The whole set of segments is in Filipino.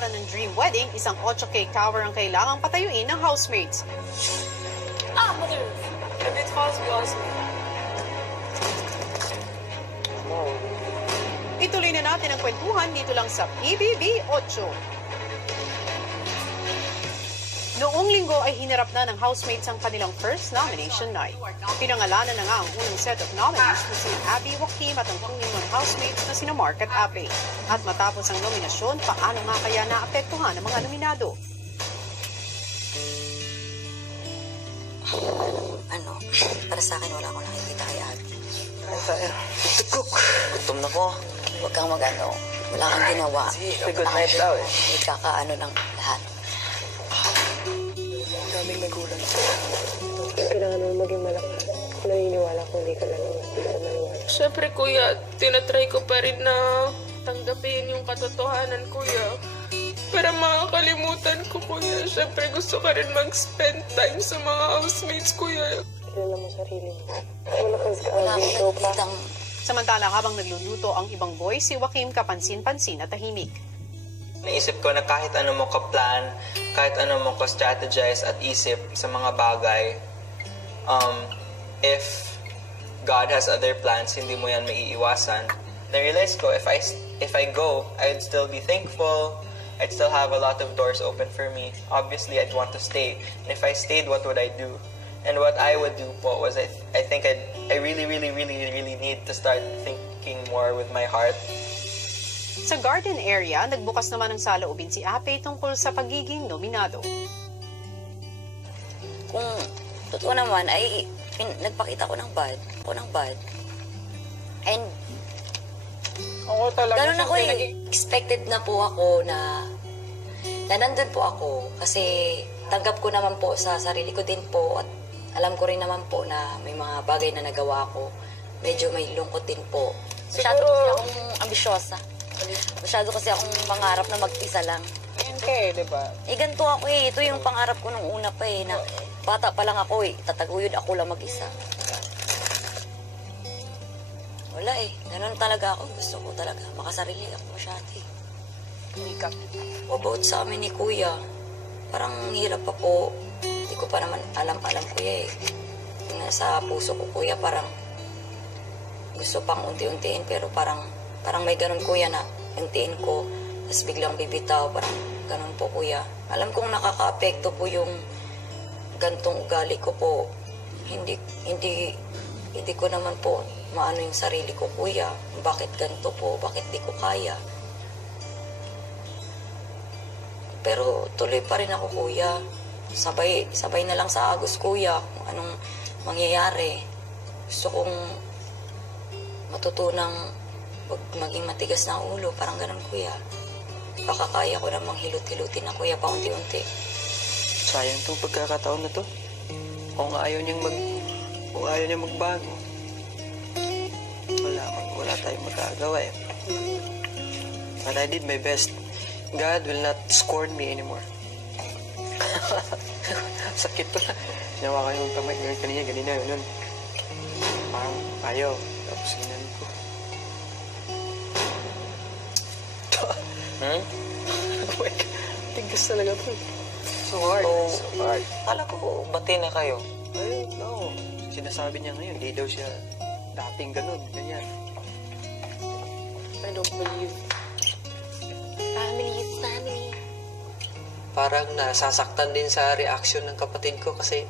Para ng dream wedding, isang 8 cake tower ang kailangang patayuin ng housemates. Mother! Dit was Ituloy na natin ang kwentuhan dito lang sa PBB 8. Noong linggo ay hinarap na ng housemates ang kanilang first nomination night. Pinangalanan na nga ang unang set of nominees na sina Abby, Joaquim at ang 2-in-1 housemates na sina Mark at Ape. At matapos ang nominasyon, paano nga kaya naapektuhan ang mga nominado? Para sa akin wala akong nakikita kay Abby. Gutom na ko. Huwag kang mag-ano. Wala kang ginawa. Good night daw eh. Ikakaano ng lahat. Ang daming nagulat. Kailangan mo maging malakas. Kung naniniwala kung hindi ka lang maniwala. Siyempre, kuya, tinatry ko pa rin na tanggapin yung katotohanan, kuya. Para makakalimutan ko, kuya. Siyempre, gusto ka rin mag-spend time sa mga housemates, kuya. Kilala mo sarili mo. Malakas ka, Wala Abby. Ikaw akong pa. nakikitang Samantala habang nagluluto ang ibang boy, si Joaquim kapansin-pansin at tahimik. Naisip ko na kahit ano mo ka-plan, kahit ano mo ka-strategize at isip sa mga bagay, if God has other plans, hindi mo yan maiiwasan. Na-realize ko, if I go, I'd still be thankful, I'd still have a lot of doors open for me. Obviously, I'd want to stay. And if I stayed, what would I do? And what I would do po was I think I really need to start thinking more with my heart. Sa garden area, nagbukas naman ng saloobin si Ape tungkol sa pagiging nominado. kung totoo naman ay nagpakita ko ng bad. And Oo talaga. ganun ako eh. Expected na po ako na nandun po ako kasi tanggap ko naman po sa sarili ko din po at alam ko rin naman po na may mga bagay na nagawa ko. Medyo may lungkot din po. Masyado kasi akong ambisyosa. Masyado kasi akong pangarap na mag-isa lang. Yan ka di ba? Eh, ganito ako eh. Ito yung pangarap ko nung una pa eh. Na bata pa lang ako eh. Tataguyod ako lang mag-isa. Wala eh. Ganun talaga ako. Gusto ko talaga. Makasarili ako masyado eh. About sa amin ni Kuya, parang hirap pa po. Hindi ko pa naman alam Kuya eh. Yung nasa puso ko Kuya, parang gusto pang unti-untiin pero parang may ganun Kuya na untiin ko tapos biglang bibitaw, parang ganun po Kuya. Alam kong nakaka-apekto po yung gantong ugali ko po. Hindi ko naman po maano yung sarili ko Kuya. Bakit ganito po? Bakit di ko kaya? Pero tuloy pa rin ako Kuya. Sabay na lang sa agos Kuya kung anong mangyayari. Gusto kong matutunang huwag maging matigas na ulo. Parang ganun Kuya. Baka kaya ko namang hilot-hilutin na Kuya pa unti-unti. Sayang tong pagkakataon na to. Kung ayaw niyang magbago. Wala tayong magagawa eh. But I did my best. God will not scorn me anymore. Sakit to lang. Hinawakan yung kamay kanina, yun. Parang ayaw. Tapos ginan ko. Oh my God. Tigas talaga to. So hard. So hard. Kala ko, bati na kayo. Ay, no. Sinasabi niya ngayon, di daw siya dating ganun, ganyan. I don't believe. Family is family. Parang nasasaktan din sa reaction ng kapatid ko kasi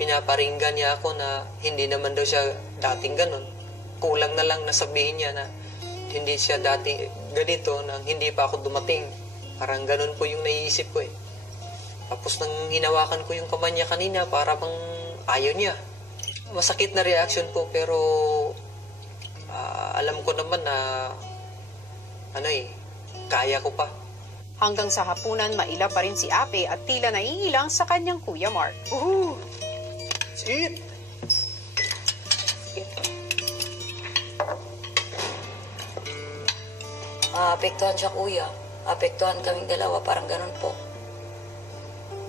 pinaparinggan niya ako na hindi naman daw siya dating ganun. Kulang na lang nasabihin niya na hindi siya dati ganito nang hindi pa ako dumating. Parang ganun po yung naiisip ko eh. Tapos nang hinawakan ko yung kamay niya kanina, para bang ayaw niya. Masakit na reaction po pero alam ko naman na kaya ko pa. Hanggang sa hapunan, maila pa rin si Ape at tila naiilang sa kanyang Kuya Mark. Woohoo! Eat! Apektuhan siya Kuya. Apektuhan kaming dalawa, parang ganun po.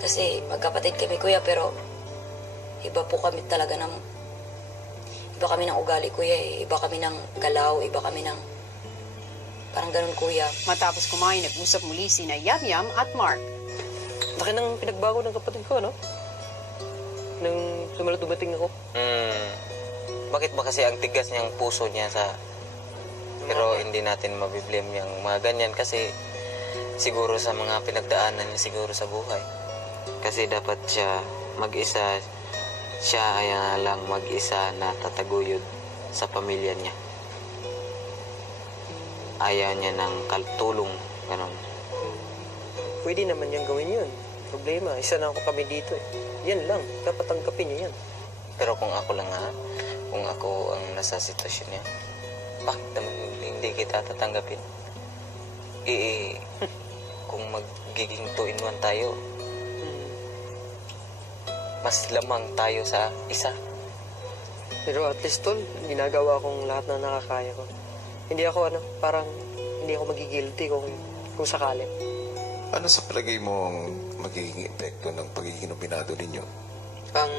Kasi magkapatid kami Kuya, pero iba po kami talaga iba kami ng ugali Kuya eh. Iba kami ng galaw, iba kami ng parang Parang ganun, kuya. Matapos kumain, nag-usap muli sina Yamyam at Mark. Laki ng pinagbago ng kapatid ko, no? Nung sumala dumating ako. Bakit ba kasi ang tigas niyang puso niya sa... Pero hindi natin mabiblame yung mga ganyan kasi siguro sa mga pinagdaanan niya siguro sa buhay. Kasi dapat siya mag-isa, siya ay lang mag-isa na tataguyod sa pamilya niya. Ayaw niya ng tulong, ganun. Pwede naman niyang gawin yun. Problema, isa na ako kami dito eh. Yan lang, dapat tanggapin niya yan. Pero kung ako lang kung ako ang nasa sitwasyon niya, bakit naman hindi kita tatanggapin? Kung magiging 2-in-1 tayo, mas lamang tayo sa isa. Pero at least, tol, ginagawa kong lahat na nakakaya ko. Hindi ako, parang hindi ako magigilty kung sakali. Ano sa palagay mo ang magiging epekto ng pagiging opinado ninyo? Ang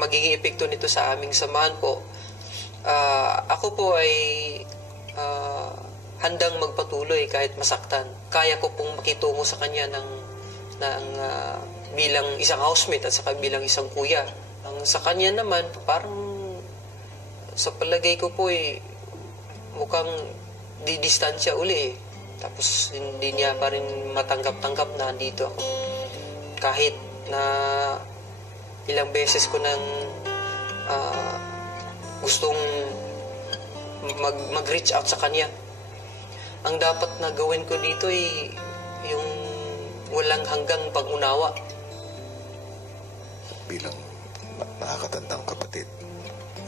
magiging epekto nito sa aming samahan po, ako po ay handang magpatuloy kahit masaktan. Kaya ko pong makitungo sa kanya ng bilang isang housemate at saka bilang isang kuya. Ang sa kanya naman, parang sa palagay ko po mukhang didistansya uli eh. Tapos hindi niya pa rin matanggap-tanggap na dito ako. Kahit na ilang beses ko nang gustong mag-reach out sa kanya. Ang dapat na gawin ko dito ay yung walang hanggang pag-unawa. Bilang nakakatandang kapatid,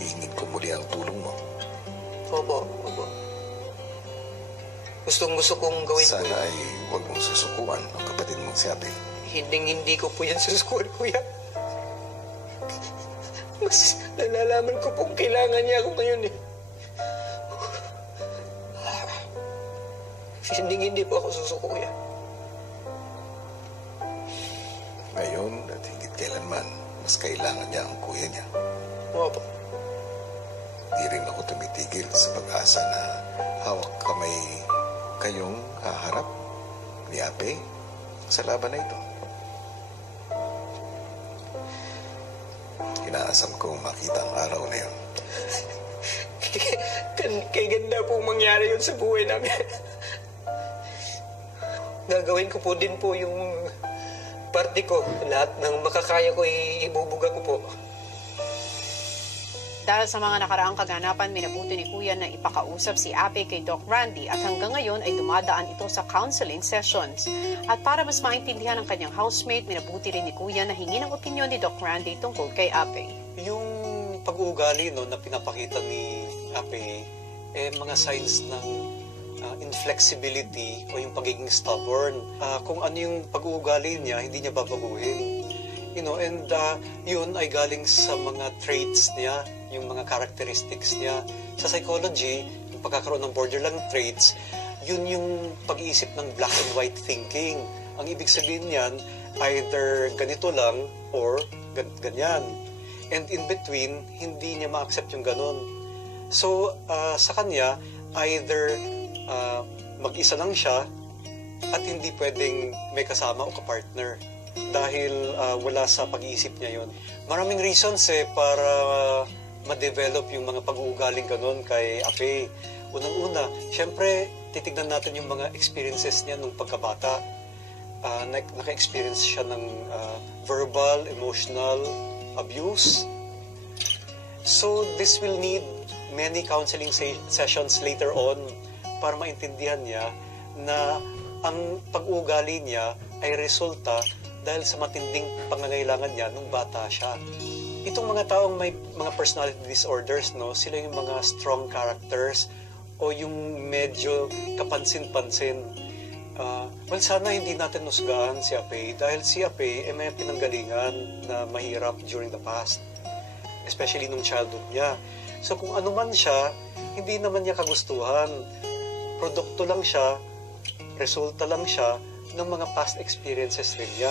hihingin ko muli ang tulong mo. Opo. Gustong-gusto kong gawin Sana ko. ay huwag mong susukuan ang kapatid mong si Abe. Hindi ko po yan susukuan, kuya. Mas nalalaman ko pong kailangan niya ako ngayon eh. Hindi po ako susuko, kuya. Ngayon at higit kailanman, mas kailangan niya ang kuya niya. Opo. Di rin ako tumitigil sa pag-asa na hawak kamay kayong haharap ni Abe sa laban na ito. Inaasam kong makita ang araw na yun. Kay ganda pong mangyari yun sa buhay namin. Gagawin ko po din po yung parte ko. Lahat ng makakaya ko ibubuga ko po. Dahil sa mga nakaraang kaganapan, minabuti ni Kuya na ipakausap si Abe kay Doc Randy at hanggang ngayon ay dumadaan ito sa counseling sessions. At para mas maintindihan ang kanyang housemate, minabuti rin ni Kuya na hingin ang opinyon ni Doc Randy tungkol kay Abe. Yung pag-uugali na pinapakita ni Abe, mga signs ng inflexibility o yung pagiging stubborn. Kung ano yung pag-uugali niya, hindi niya babaguhin. And yun ay galing sa mga traits niya, yung mga characteristics niya. Sa psychology, yung pagkakaroon ng borderline traits, yun yung pag-iisip ng black and white thinking. Ang ibig sabihin niyan, either ganito lang or ganyan. And in between, hindi niya ma-accept yung ganun. So, sa kanya, either mag-isa lang siya at hindi pwedeng may kasama o kapartner dahil wala sa pag-iisip niya yon. Maraming reasons para ma-develop yung mga pag-uugaling ganun kay Abe. Unang-una, syempre, titignan natin yung mga experiences niya nung pagkabata. Naka-experience siya ng verbal, emotional abuse. So, this will need many counseling sessions later on para maintindihan niya na ang pag-uugali niya ay resulta dahil sa matinding pangangailangan niya nung bata siya. Itong mga taong may mga personality disorders, sila yung mga strong characters o yung medyo kapansin-pansin. Sana hindi natin nusgahan si Abe dahil si Abe may pinanggalingan na mahirap during the past, especially nung childhood niya. So kung ano man siya, hindi naman niya kagustuhan. Produkto lang siya, resulta lang siya ng mga past experiences rin niya.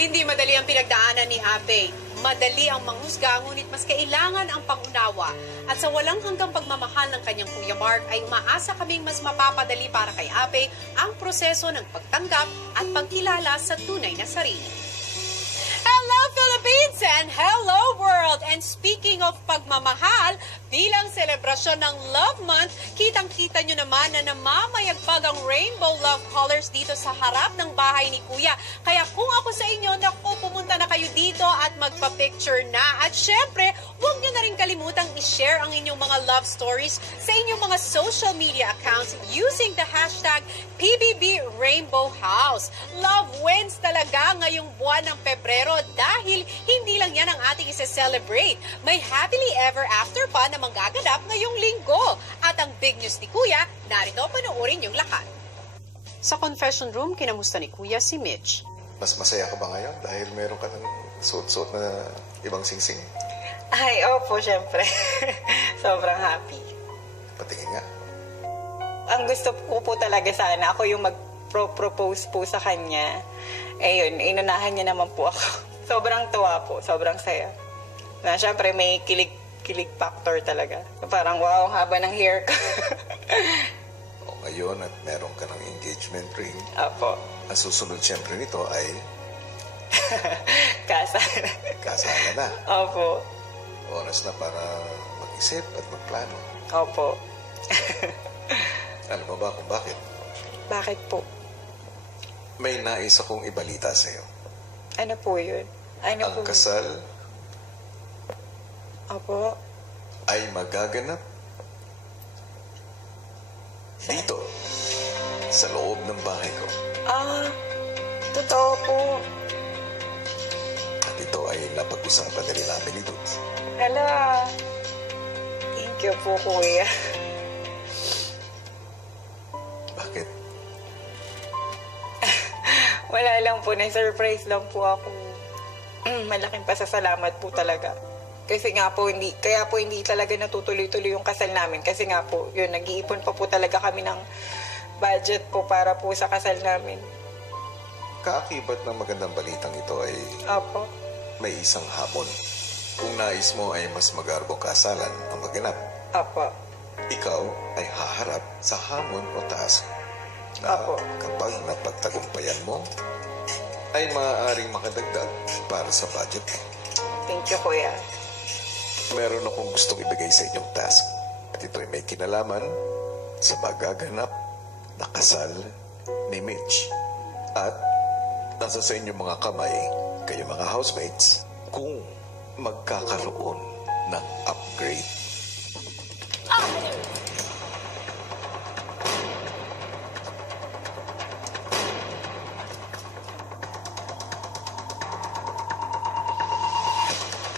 Hindi madali ang pinagdaanan ni Abe. Madali ang manghusga, ngunit mas kailangan ang pangunawa. At sa walang hanggang pagmamahal ng kanyang Kuya Mark ay umaasa kaming mas mapapadali para kay Ape ang proseso ng pagtanggap at pagkilala sa tunay na sarili. Hello Philippines and hello world! And speaking of pagmamahal, bilang selebrasyon ng Love Month, kitang-kita nyo naman na namamayagpag ang rainbow love colors dito sa harap ng bahay ni Kuya. Kaya kung ako sa inyo, naku, pumunta na kayo dito at magpa-picture na. At syempre, huwag nyo na rin kalimutang i-share ang inyong mga love stories sa inyong mga social media accounts using the hashtag PBB Rainbow House. Love wins talaga ngayong buwan ng Pebrero dahil hindi lang yan ang ating isa-celebrate. May happily ever after pa na manggaganap ngayong linggo. At ang big news ni Kuya, narito panoorin yung lahat. Sa confession room, kinamusta ni Kuya si Mitch. Mas masaya ka ba ngayon dahil meron ka ng suot-suot na ibang singsing? Ay, opo, syempre. Sobrang happy. Patingin nga. Ang gusto ko po talaga sana, ako yung mag-propose po sa kanya. Eh yun, inunahan niya naman po ako. Sobrang tuwa po, sobrang saya. Na syempre may kilig factor talaga. Parang wow, haba ng hair ko. O ngayon at meron ka ng engagement ring. Opo. Ang susunod syempre nito ay Kasal. kasalan na. Opo. Oras na para mag-isip at magplano. Opo. Alam mo ba kung bakit? Bakit po? May nais akong ibalita sa iyo. Ano po yun? Ano Ang po? kasal Opo. ay magaganap dito sa loob ng bahay ko. Ah, totoo po. At ito ay napag-usapan na rin namin ni Dudes. Hala. Thank you po, Kuya. Bakit? Wala lang po, na-surprise lang po ako. Malaking pasasalamat po talaga. Kasi nga po, kaya po hindi talaga natutuloy-tuloy yung kasal namin. Kasi nga po, yun, nag-iipon pa po talaga kami ng budget po para po sa kasal namin. Kaakibat ng magandang balitang ito ay Opo. may isang hamon. Kung nais mo ay mas magarbong kasalan ang maganap, Opo. ikaw ay haharap sa hamon o task na Opo. kapag napagtagumpayan mo, ay maaaring makadagdag para sa budget mo. Thank you, Kuya. Meron akong gustong ibigay sa inyong task at ito ay may kinalaman sa magaganap na kasal ni Mitch. At nasa sa inyong mga kamay, kayo mga housemates, kung magkakaroon ng upgrade.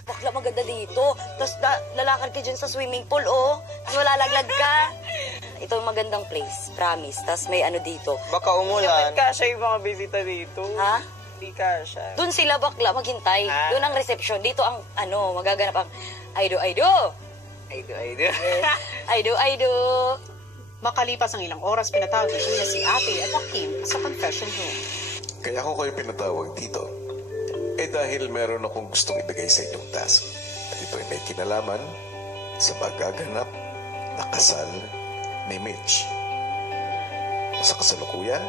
Bakla maganda dito. Tapos lalakad ka dyan sa swimming pool, oh. Tapos malalaglag ka. Ito yung magandang place, promise. Tapos may ano dito. Baka umulan. Dapat kasya yung mga bisita dito. Ha? Hindi kasya. Doon sila bakla maghintay. Ha? Doon ang reception. Dito ang ano, magaganap ang Aido. Aido. Aido. Makalipas ang ilang oras, pinatawag ni Kuya si Ate at Joaquin sa confession room. Kaya ako kayo pinatawag dito, dahil meron akong gustong ibigay sa inyong task. At ito ay may kinalaman sa magaganap na kasal ni Mitch. Sa kasalukuyan,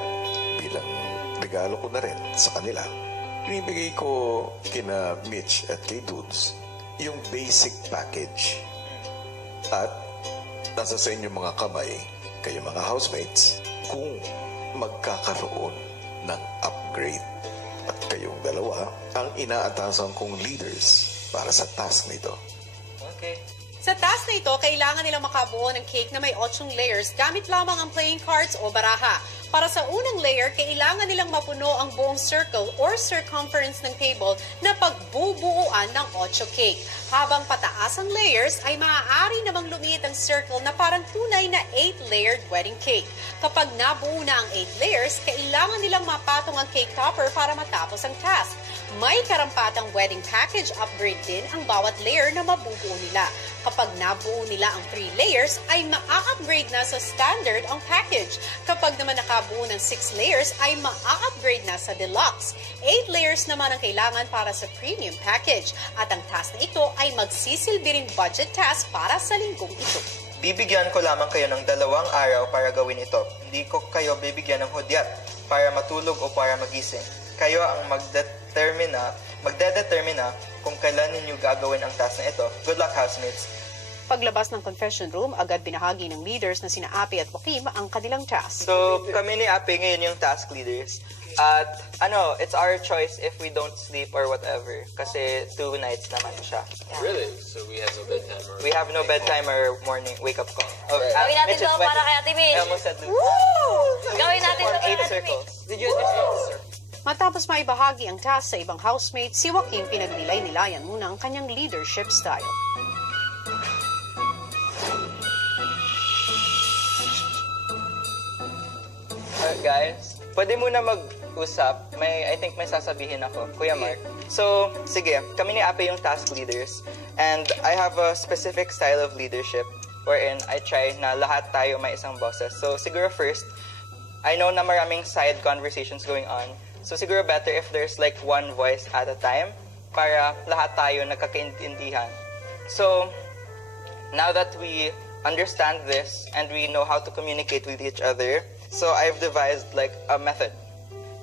bilang regalo ko na rin sa kanila, binibigay ko kina Mitch at kay Dudes yung basic package. At nasa sa inyong mga kamay, kayo mga housemates, kung magkakaroon ng upgrade. At kayong dalawa ang inaatasan kong leaders para sa task nito. Okay. Sa task na ito, kailangan nilang makabuo ng cake na may 8 layers gamit lamang ang playing cards o baraha. Para sa unang layer, kailangan nilang mapuno ang buong circle or circumference ng table na pagbubuuan ng 8 cake. Habang pataas ang layers, ay maaari namang lumiit ang circle na parang tunay na 8-layered wedding cake. Kapag nabuo na ang 8 layers, kailangan nilang mapatong ang cake topper para matapos ang task. May karampatang wedding package upgrade din ang bawat layer na mabubuo nila. Kapag nabuo nila ang 3 layers, ay maa-upgrade na sa standard ang package. Kapag naman nakabuo ng 6 layers, ay maa-upgrade na sa deluxe. 8 layers naman ang kailangan para sa premium package. At ang task na ito ay magsisilbi ring budget task para sa linggong ito. Bibigyan ko lamang kayo ng 2 araw para gawin ito. Hindi ko kayo bibigyan ng hudyat para matulog o para magising. Kayo ang magdedetermina kung kailan ninyo gagawin ang task na ito. Good luck, housemates. Paglabas ng confession room, agad binahagi ng leaders na sina Api at Joaquim ang kanilang task. So, kami ni Api ngayon yung task leaders. At it's our choice if we don't sleep or whatever. Kasi 2 nights naman siya. Really? So we have no bedtime or... We have no bedtime or morning wake-up call. Gawin natin ito para kay Ate Mitch. I almost said Gawin natin ito para 8 kay Ate Mitch. circles. Did you understand? Matapos maibahagi ang task sa ibang housemates, si Joaquim pinagnilay-nilayan muna ang kanyang leadership style. Guys, pwede muna mag-usap. I think may sasabihin ako. Kuya Mark. So, sige, kami ni Ape yung task leaders. And I have a specific style of leadership wherein I try na lahat tayo may isang boses. So, siguro first, I know na maraming side conversations going on. So, siguro better if there's like one voice at a time para lahat tayo nagkakaintindihan. So, now that we understand this and we know how to communicate with each other, so I've devised like a method.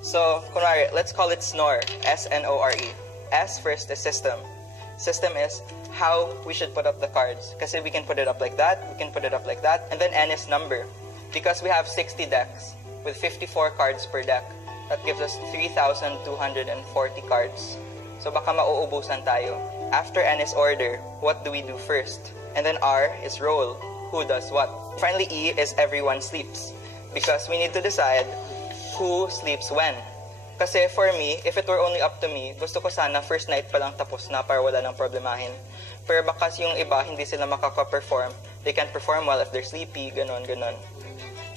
So, kunwari, let's call it SNORE, S-N-O-R-E. S first is system. System is how we should put up the cards. Kasi we can put it up like that, we can put it up like that, and then N is number. Because we have 60 decks with 54 cards per deck. That gives us 3,240 cards. So baka mauubusan tayo. After N is order, what do we do first? And then R is roll, who does what? Finally, E is everyone sleeps. Because we need to decide who sleeps when. Kasi for me, if it were only up to me, gusto ko sana first night pa lang tapos na para wala nang problemahin. Pero baka yung iba, hindi sila makaka-perform. They can't perform well if they're sleepy, ganon.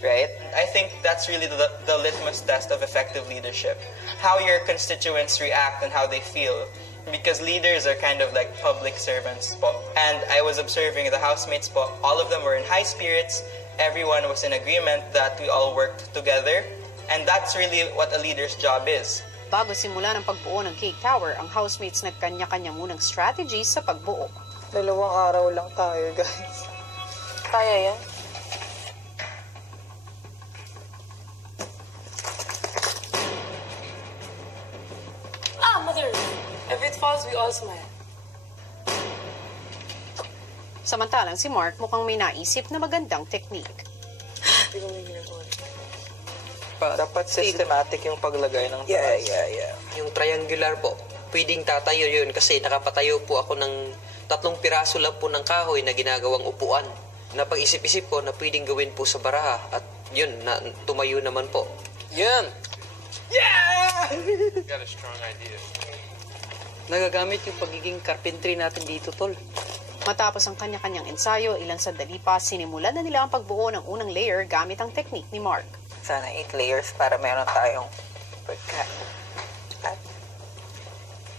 Right? I think that's really the litmus test of effective leadership. How your constituents react and how they feel. Because leaders are kind of like public servants po. And I was observing the housemates po, all of them were in high spirits. Everyone was in agreement that we all worked together. And that's really what a leader's job is. Bago simula ng pagbuo ng Cake Tower, ang housemates nagkanya-kanya munang strategy sa pagbuo. 2 araw lang tayo, guys. Kaya yan? Mother, if it falls, we all smile. Samantalang si Mark mukhang may naisip na magandang technique. Dapat systematic yung paglagay ng tiles. Yeah. Yung triangular po, pwedeng tatayo yun kasi nakapatayo po ako ng 3 piraso lang po ng kahoy na ginagawang upuan. Napag-isip-isip ko na pwedeng gawin po sa baraha at yun, tumayo naman po. Yan! Yeah! Got a strong idea. Nagagamit yung pagiging carpentry natin dito, tol. Matapos ang kanya-kanyang ensayo, ilang sandali pa, sinimulan na nila ang pagbuo ng unang layer gamit ang technique ni Mark. Sana 8 layers para meron tayong pagkain. At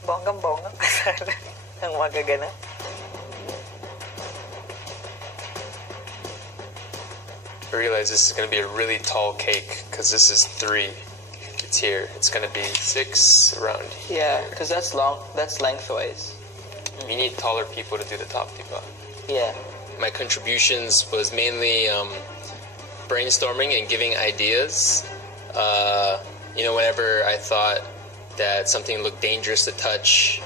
bonggang-bonggang kasal ng magaganap. I realize this is going to be a really tall cake because this is 3. It's here. It's going to be 6 around here. Yeah, because that's long. That's lengthwise. You need taller people to do the top, diba? Yeah. My contributions was mainly brainstorming and giving ideas. Whenever I thought that something looked dangerous to touch.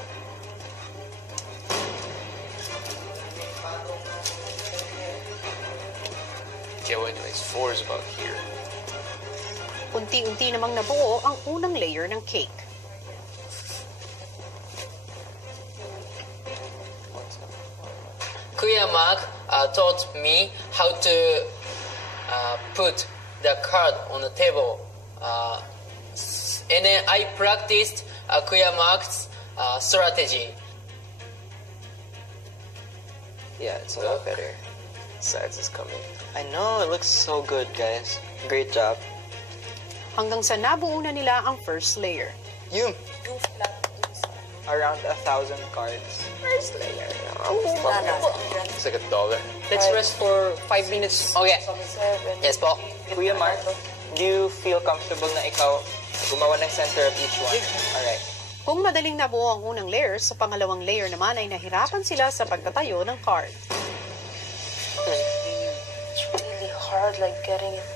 Okay, well anyways, 4 is about here. Unti-unti namang nabuo ang unang layer ng cake. Kuya Mark taught me how to put the card on the table. And then I practiced Kuya Mark's strategy. Yeah, it's a lot better. Sides is coming. I know, it looks so good, guys. Great job. Hanggang sa nabuo na nila ang first layer. Yung around 1,000 cards. First layer. It's like $1. Let's rest for 5 minutes. Okay. Yes po. Kuya Mark, do you feel comfortable na ikaw gumawa ng center of each one? Alright. Kung madaling nabuo ang unang layer, sa pangalawang layer naman ay nahirapan sila sa pagtatayo ng card. It's really hard, like getting it.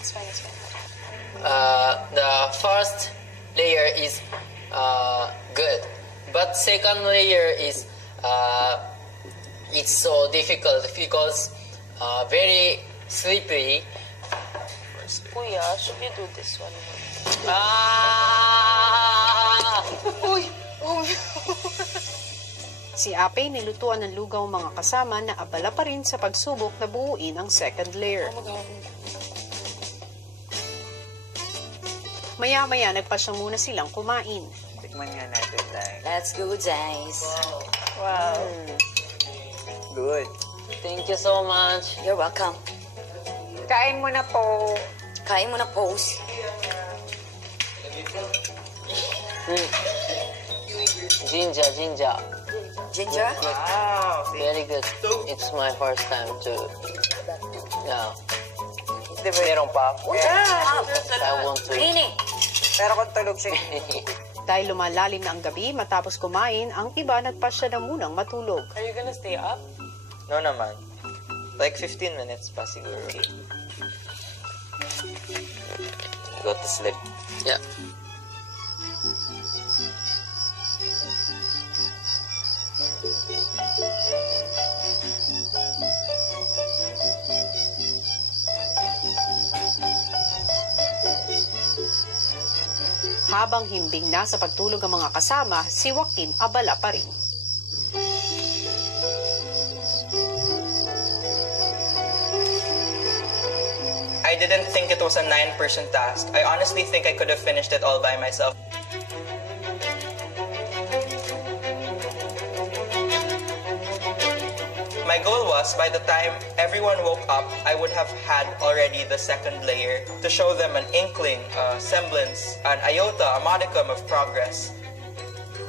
It's fine, it's fine. The first layer is good, but second layer is it's so difficult because very slippery. Kuya, should we do this one? Uy! Si Ape nilutuan ng lugaw mga kasama na abala pa rin sa pagsubok na buuin ang second layer. Maya-maya nagpasya muna silang kumain. Tikman nga natin, Day. Let's go, guys. Wow. Good. Thank you so much. You're welcome. Kain mo na po. Kain mo na, pose. Ginger. Ginger? Wow. Very good. It's my first time to. Yeah. Meron pa. I want to. Rini. Pero kung tulog siya. Dahil lumalalim na ang gabi, matapos kumain, ang iba nagpasya na munang matulog. Are you gonna stay up? No naman. Like 15 minutes pa siguro. Go to sleep. Yeah. Habang himbing na sa pagtulog ang mga kasama, si Joaquin abala pa rin. I didn't think it was a 9-person task. I honestly think I could have finished it all by myself. My goal was, by the time everyone woke up, I would have had already the second layer to show them an inkling, a semblance, an iota, a modicum of progress.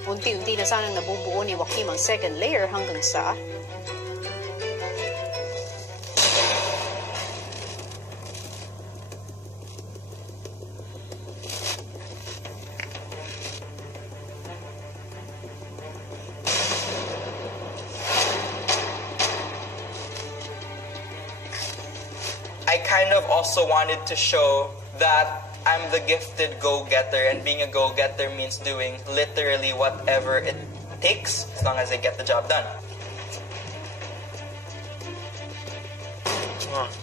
Unti-unti na sanang nabubuo ni Joaquin ang second layer hanggang sa I kind of also wanted to show that I'm the gifted go-getter, and being a go-getter means doing literally whatever it takes as long as I get the job done.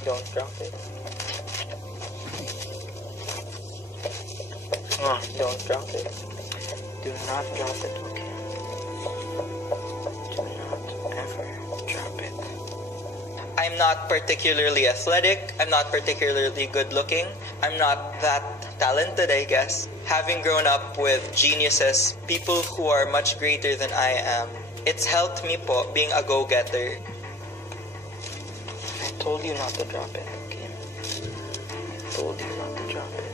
Don't drop it. Don't drop it. Do not drop it, okay? Do not ever drop it. I'm not particularly athletic. I'm not particularly good-looking. I'm not that talented, I guess. Having grown up with geniuses, people who are much greater than I am, it's helped me po being a go-getter. I told you not to drop it, Kim. I told you not to drop it.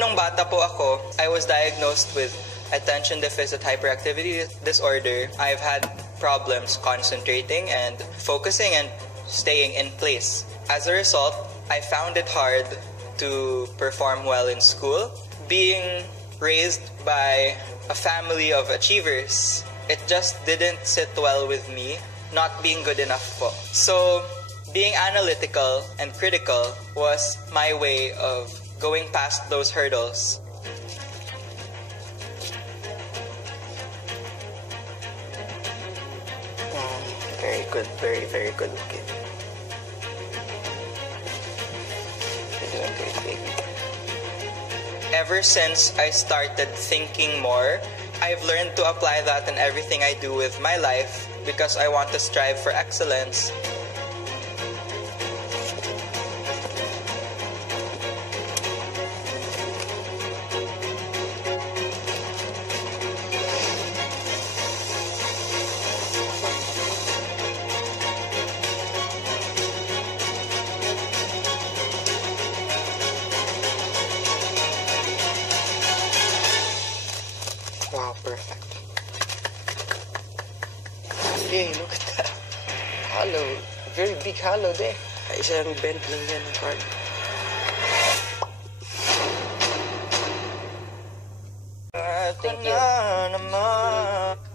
Nung bata po ako, I was diagnosed with attention deficit hyperactivity disorder. I've had problems concentrating and focusing and staying in place. As a result, I found it hard to perform well in school. Being raised by a family of achievers, it just didn't sit well with me, not being good enough po. So, being analytical and critical was my way of going past those hurdles. Very good, very, very good looking. You're doing great, baby. Ever since I started thinking more, I've learned to apply that in everything I do with my life because I want to strive for excellence. Hey, look at that. Hollow. Very big hollow there. Isang bent lang yan ng card. Thank you.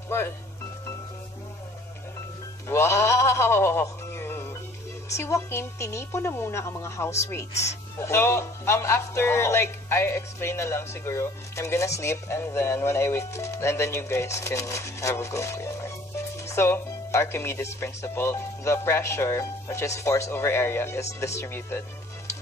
What? Wow! Si Joaquin tinipon na muna ang mga housemates. So, after, like, I explain na lang siguro, I'm gonna sleep, and then when I wake, and then you guys can have a go, Kuya Mark. So, Archimedes' principle, the pressure, which is force over area, is distributed.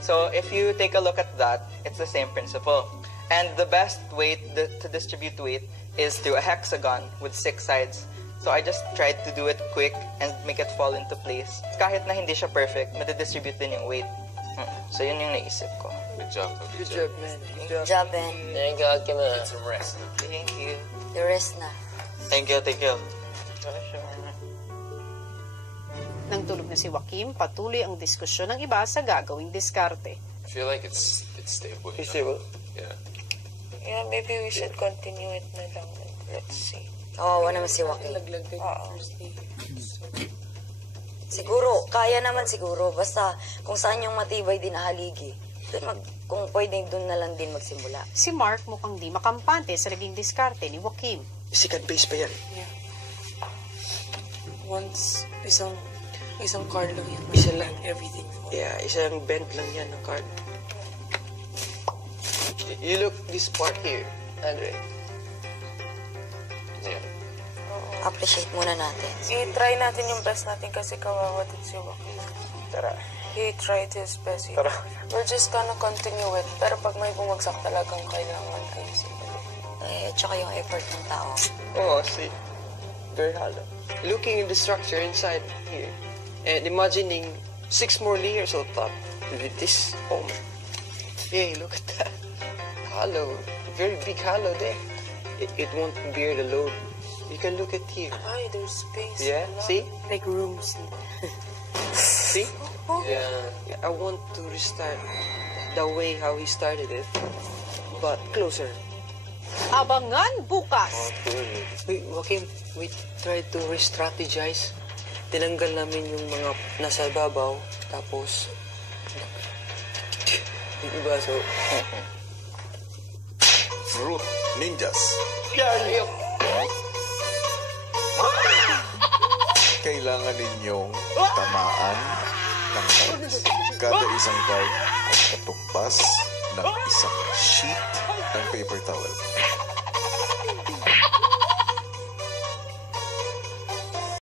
So, if you take a look at that, it's the same principle. And the best way to distribute weight is through a hexagon with 6 sides. So, I just tried to do it quick and make it fall into place. Kahit na hindi siya perfect, madidistribute din yung weight. So, yun yung naisip ko. Good job. Good job, man. Good job, Ben. Thank you, Hakim. Get some rest. Thank you. The rest na. Thank you, thank you. Nang tulog na si Joaquin, patuloy ang diskusyon ng iba sa gagawing diskarte. I feel like it's stable. It's stable? Yeah. Yeah, maybe we should continue it na lang. Let's see. Oo, naman si Joaquin. Oo. Siguro, kaya naman siguro. Basta kung saan yung matibay din nahaligi, kung pwede doon na lang din magsimula. Si Mark mukhang di makampante sa naging diskarte ni Joaquin. Second base pa yan. Yeah. Once, isang card lang yan. Isa lang. Everything. Yeah, isang bent lang yan ng card. You look this part here, Andre. Yeah. Appreciate muna natin. I-try natin yung best natin kasi kawawa din si Joaquin. Tara. He tried his best. Tara. We're just gonna continue it. Pero pag may bumagsak talagang kailangan ayusin. Tsaka yung effort ng tao. Oh, see. Very hollow. Looking at the structure inside here and imagining 6 more layers on top with this. Oh my. Hey, look at that. Hollow. Very big hollow there. It won't bear the load. You can look at here. Ay, there's space. Yeah, see? Like rooms. See? Yeah. I want to restart the way how he started it, but closer. Abangan bukas! Wait, Joaquin, we tried to re-strategize. Tinanggal namin yung mga nasa babaw, tapos diba, so Fruit Ninjas. Kailangan ninyong tamaan ng cards. Kada isang card ay katumbas ng isang sheet ng paper towel.